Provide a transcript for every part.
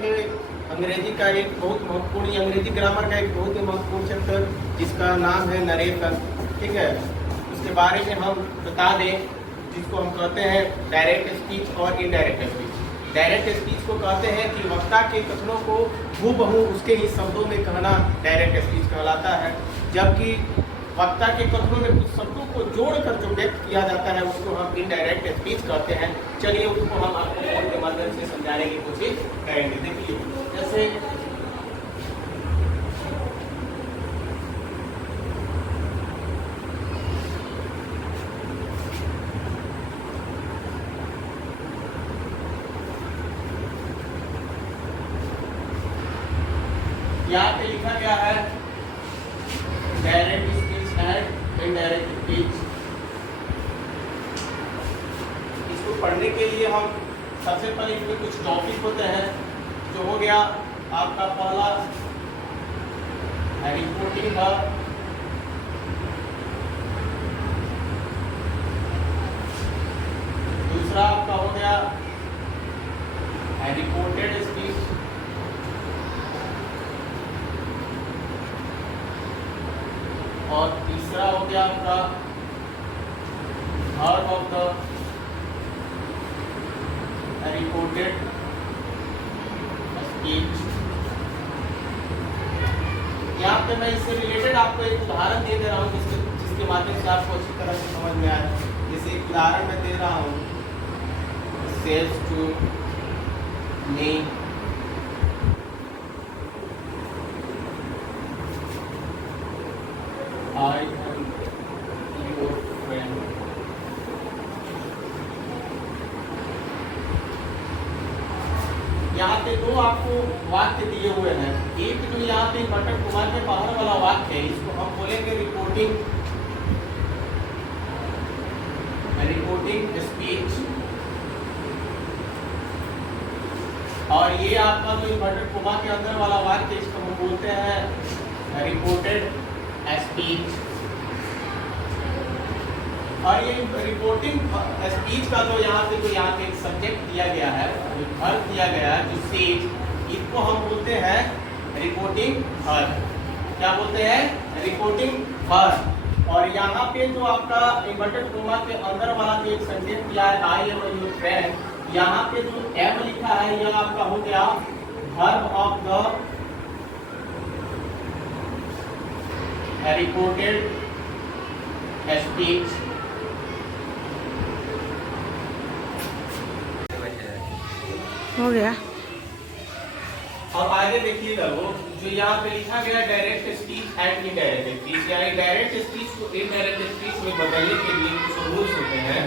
देखेंगे अंग्रेजी का एक बहुत महत्वपूर्ण, अंग्रेजी ग्रामर का एक बहुत ही महत्वपूर्ण चैप्टर जिसका नाम है नरेशन। ठीक है, उसके बारे में हम बता दें, जिसको हम कहते हैं डायरेक्ट स्पीच और इनडायरेक्ट स्पीच। डायरेक्ट स्पीच को कहते हैं कि वक्ता के कथनों को हूबहू उसके ही शब्दों में कहना डायरेक्ट स्पीच कहलाता है, जबकि वक्ता के कथनों में कुछ शब्दों को जोड़कर जो व्यक्त किया जाता है उसको हम इनडायरेक्ट स्पीच कहते हैं। चलिए उसको हम आपको बोर्ड के माध्यम से समझाने की कोशिश करेंगे। देखिए, जैसे यहाँ पे लिखा गया है direct speech and indirect speech. इसको पढ़ने के लिए हम सबसे पहले इसमें कुछ टॉपिक होते हैं, जो हो गया आपका पहला रिपोर्टिंग का, दूसरा आपका हो गया रिपोर्टेड स्पीच, और तीसरा हो गया आपका verb of the reported speech. यहाँ पे मैं इससे रिलेटेड आपको एक उदाहरण दे रहा हूँ जिसके माध्यम से आपको अच्छी तरह से समझ में आए। जैसे एक उदाहरण मैं दे रहा हूँ, सेल्स to me I am your friend। यहाँ पे दो आपको वाक्य दिए हुए हैं। एक जो यहाँ पे बटन कुमार के बाहर वाला वाक्य है, इसको हम बोलेंगे रिपोर्टिंग स्पीच, और ये आपका जो बटन कुमार के अंदर वाला वाक्य, इसको हम बोलते हैं रिपोर्टेड स्पीच। और ये रिपोर्टिंग स्पीच का जो यहाँ पे एक सब्जेक्ट दिया गया है, वर्ब दिया गया है, जो सेज, इसको हम बोलते हैं रिपोर्टिंग वर्ब। क्या बोलते हैं? Reporting verb. और यहाँ पे जो आपका इन्वर्टेड कोमा के अंदर वाला जो एक सेंटेंस दिया है, आई एम योर फ्रेंड, यहाँ पे जो एम लिखा है यह आपका हो गया verb of the reported speech. हो गया। और आगे देखिएगा, वो जो यहाँ पे लिखा गया direct speech and indirect speech, यानी डायरेक्ट स्पीच को इनडायरेक्ट स्पीच में बदलने के लिए कुछ रूल्स होते हैं।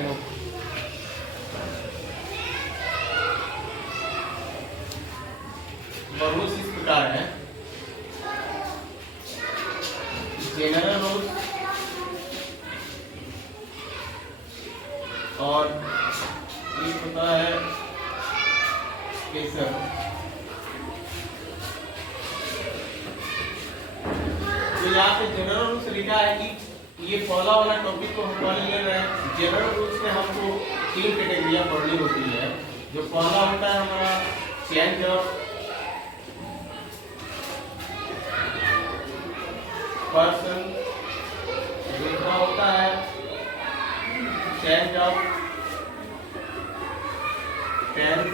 रूल्स इस प्रकार है, जनरल रूल्स और एक होता है केसर। तो यहाँ पे जनरल रूल्स लिखा है कि ये पहला वाला टॉपिक को हम पढ़ ले रहे हैं। जनरल रूल्स में हमको 3 कैटेगरियां पढ़नी होती है। जो पहला होता है हमारा चेंज ऑफ पर्सन, दूसरा होता है change of tense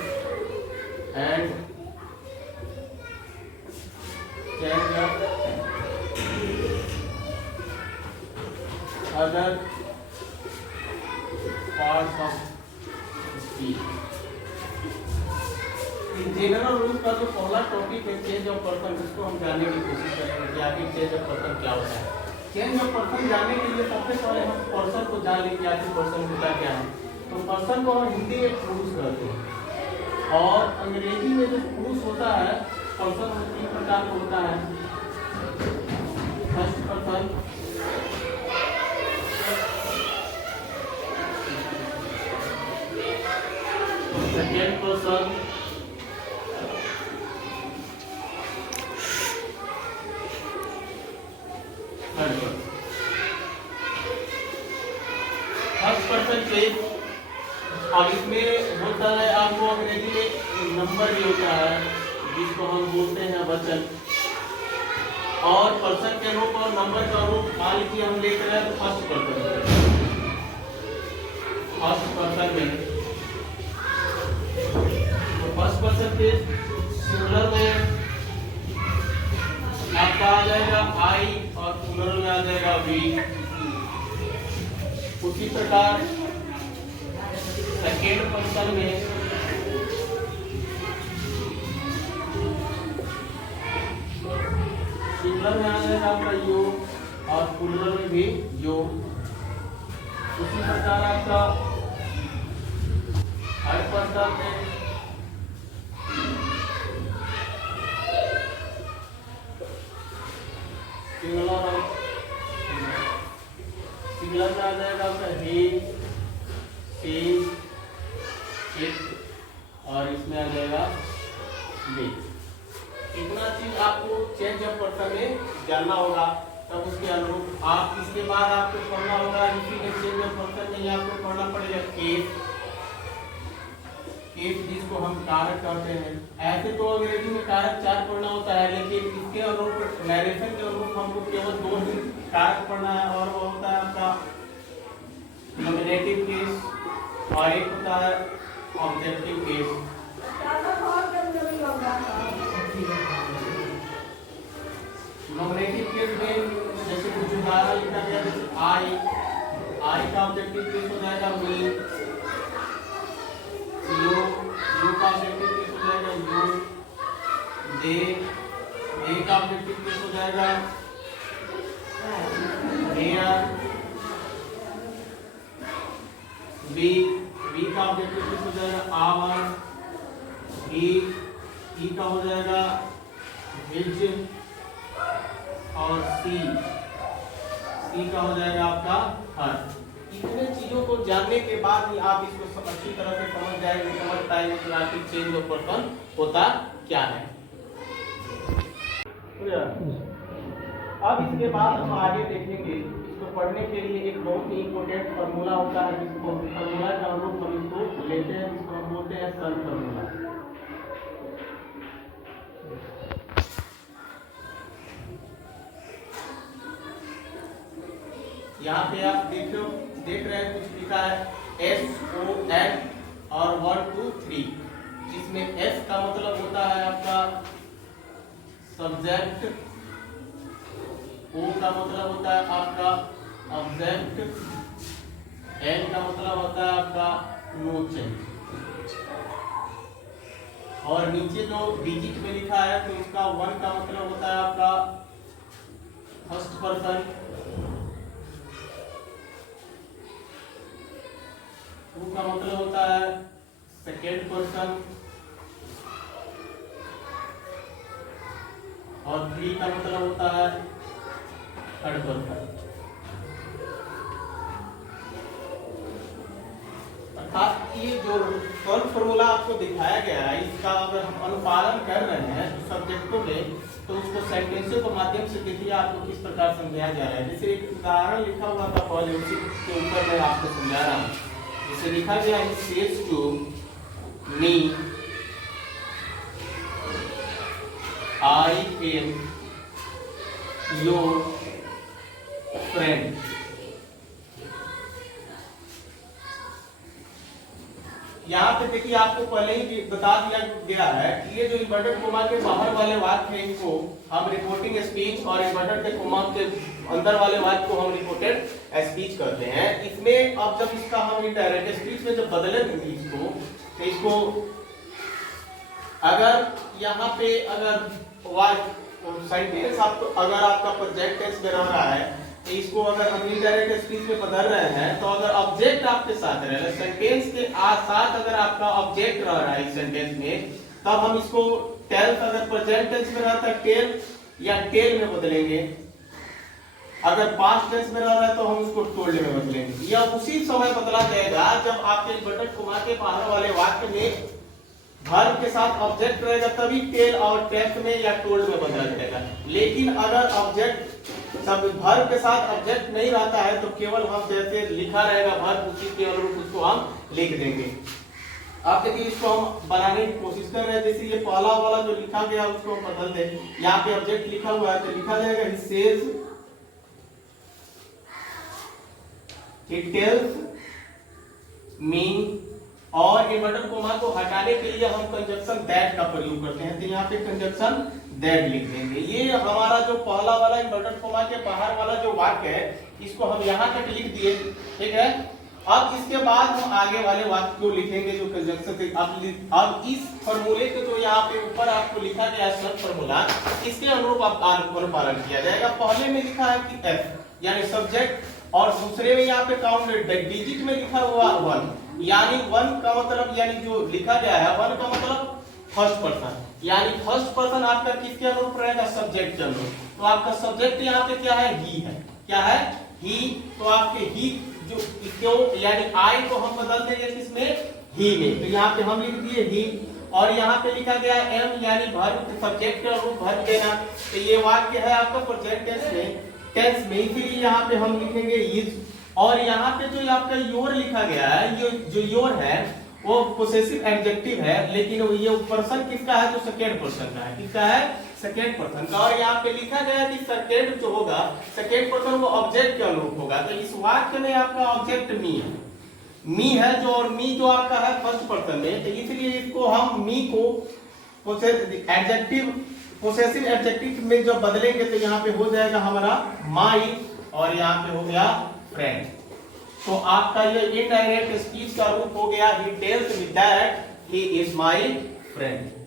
and change of other parts of speech. General rule का जो पहला टॉपिक है चेंज ऑफ पर्सन, जिसको हम जानने की कोशिश करेंगे कि आखिर चेंज ऑफ पर्सन क्या होता है। चेंज ऑफ पर्सन जानने के लिए सबसे पहले हम पर्सन को जान लें कि आखिर पर्सन होता क्या है। तो पर्सन को हम हिंदी में पुरुष कहते हैं, और अंग्रेजी में जो पुरुष होता है पर्सन 3 प्रकार का होता है। First person, second person, first person के अब इसमें होता है आपको अंग्रेजी में नंबर भी होता है जिसको हम बोलते हैं वचन। और पर्सन के रूप और नंबर का रूप मान लीजिए हम लेते हैं तो फर्स्ट पर्सन में, तो फर्स्ट पर्सन के सिंगुलर में आपका आ जाएगा आई और प्लूरल में आ जाएगा वी। उसी प्रकार सेकेंड पर्सन में सिंगुलर में आ जाएगा आपका यू और प्लूरल में भी यू। उसी प्रकार आपका थर्ड पर्सन में सिंगुलर में आ जाएगा आपका ही, शी, इट और इसमें आ जाएगा दे। इतना चीज आपको चेंज ऑफ पर्सन में जानना होगा, तब उसके अनुरूप आप इसके बाद आपको पढ़ना होगा इसी में चेंज ऑफ पर्सन में आपको पढ़ना पड़ेगा केस। केस जिसको हम कारक कहते हैं। ऐसे तो अंग्रेजी में कारक 4 पढ़ना होता है, लेकिन इसके अनुरूप नैरेशन के अनुरूप हमको केवल 2 ही कारक पढ़ना है, और वो होता है आपका नॉमिनेटिव केस और एक होता है ऑब्जेक्टिव केस। नॉमिनेटिव केस में जैसे कुछ उदाहरण लिखा गया, जैसे आई का ऑब्जेक्टिव केस हो जाएगा मी, यू का ऑब्जेक्टिव केस हो जाएगा यू, दे का ऑब्जेक्टिव केस हो जाएगा देयर, बी का ऑब्जेक्टिव केस हो जाएगा आवर, ई का हो जाएगा हिज और सी का हो जाएगा आपका हर। इतने चीजों को जानने के बाद ही आप इसको अच्छी तरह से समझ जाएंगे, समझ पाएंगे कि आखिर चेंज ऑफ पर्सन होता क्या है। अब इसके बाद हम आगे देखेंगे, इसको पढ़ने के लिए एक बहुत ही इंपॉर्टेंट फार्मूला होता है, जिसको फार्मूला के अनुरूप हम इसको लेते हैं, जिसको हम बोलते हैं सन फार्मूला। यहाँ पे आप देख रहे हैं कुछ लिखा है SON और 1 2 3, जिसमें S का मतलब होता है आपका सब्जेक्ट, O का मतलब होता है आपका ऑब्जेक्ट, N का मतलब होता है आपका नो चेंज, और नीचे जो डिजिट में लिखा है तो इसका 1 का मतलब होता है आपका फर्स्ट पर्सन, 2 का मतलब होता है सेकेंड पर्सन, और 3 का मतलब होता है थर्ड पर्सन। अर्थात ये जो फॉर्मूला आपको दिखाया गया है, इसका अगर हम अनुपालन कर रहे हैं सब्जेक्टों में, तो उसको सेंटेंसों के माध्यम से देखिए आपको किस प्रकार समझाया जा रहा है। जैसे एक उदाहरण लिखा हुआ था पहले, उसी के ऊपर मैं आपको समझा रहा हूँ। जैसे लिखा गया है says to me I am your friend. यहाँ पे देखिए आपको पहले ही बता दिया गया है कि ये जो इन्वर्टेड कोमा के बाहर वाले वाक्य है, इनको हम रिपोर्टिंग स्पीच, और इन्वर्टेड के कोमा के अंदर वाले वाक्य को हम रिपोर्टेड स्पीच करते हैं। इसमें अब जब इसका हम इनडायरेक्ट स्पीच में जब बदलेंगे इसको, तो इसको अगर यहाँ पे अगर सेंटेंस आपको अगर आपका प्रोजेक्ट टेंस में रह रहा है, तो इसको अगर हम इनडायरेक्ट स्पीच में बदल रहे हैं, तो अगर ऑब्जेक्ट आपके साथ रह रहा है, सेंटेंस के साथ अगर आपका ऑब्जेक्ट रह रहा है इस सेंटेंस में, तब हम इसको टेल, अगर प्रेजेंट टेंस में रहता है टेल या टेल में बदलेंगे, अगर पास्ट टेंस में रह रहा है तो हम उसको टोल्ड में बदलेंगे। यह उसी समय बदला जाएगा जब आपके इन्वर्टेड कोमा के बाहर वाले वाक्य में वर्ब के साथ ऑब्जेक्ट रहेगा, तभी टेल और टेस्ट में या टोल्ड में बदला जाएगा। लेकिन अगर ऑब्जेक्ट सब वर्ब के साथ ऑब्जेक्ट नहीं रहता है, तो केवल हम जैसे लिखा रहेगा वर्ब, उसी के अनुरूप उसको हम लिख देंगे। आप देखिए इसको हम बनाने की कोशिश कर रहे हैं। जैसे ये पहला वाला जो लिखा गया उसको हम बदल दें। यहाँ पे ऑब्जेक्ट लिखा हुआ है तो लिखा जाएगा he says, he tells me, और इन्वर्टेड कोमा को हटाने के लिए हम कंजक्शन दैट का प्रयोग करते हैं। तो यहाँ पे कंजक्शन दैट लिख देंगे। ये हमारा जो पहला वाला इन्वर्टेड कोमा के बाहर वाला जो वाक्य है इसको हम यहाँ तक लिख दिए, ठीक है। अब इसके बाद हम आगे वाले वाक्य को लिखेंगे जो कंजक्शन से। अब इस फॉर्मूले के जो यहाँ पे ऊपर आपको लिखा गया है शर्त फॉर्मूला, इसके अनुरूप आप अनुपालन किया जाएगा। पहले में लिखा है कि एफ यानी सब्जेक्ट, और दूसरे में यहाँ पे काउंट डिजिट में लिखा हुआ 1, यानी 1 का मतलब यानी जो लिखा गया है 1 का मतलब फर्स्ट पर्सन, यानी फर्स्ट पर्सन आपका किसके अनुरूप रहेगा? सब्जेक्ट के अनुरूप। तो आपका सब्जेक्ट यहाँ पे क्या है? ही है। क्या है? ही। तो आपके ही जो क्यों यानी आई को हम बदल देंगे किसमें? ही में। तो यहाँ पे हम लिख दिए ही, और यहाँ पे लिखा गया एम यानी वर्ब, सब्जेक्ट के अनुरूप वर्ब देना। तो ये वाक्य है आपका प्रेजेंट टेंस में, इसीलिए यहाँ पे हम लिखेंगे इज। और यहाँ पे जो आपका योर लिखा गया है, ये जो योर है वो पोसेसिव एडजेक्टिव है, लेकिन ये पर्सन किसका है? तो सेकेंड पर्सन का है। किसका है? सेकेंड पर्सन का। और यहाँ पे लिखा गया कि सेकेंड जो होगा, सेकेंड पर्सन वो ऑब्जेक्ट के अनुरूप होगा। तो इस वाक्य में आपका ऑब्जेक्ट मी है, मी है जो, और मी जो आपका है फर्स्ट पर्सन में, तो इसलिए इसको हम मी को एडजेक्टिव पोसेसिव एडजेक्टिव में जब बदलेंगे तो यहाँ पे हो जाएगा हमारा माई, और यहाँ पे हो गया फ्रेंड। तो आपका ये इनडायरेक्ट स्पीच का रूप हो गया he tells me that he is my friend.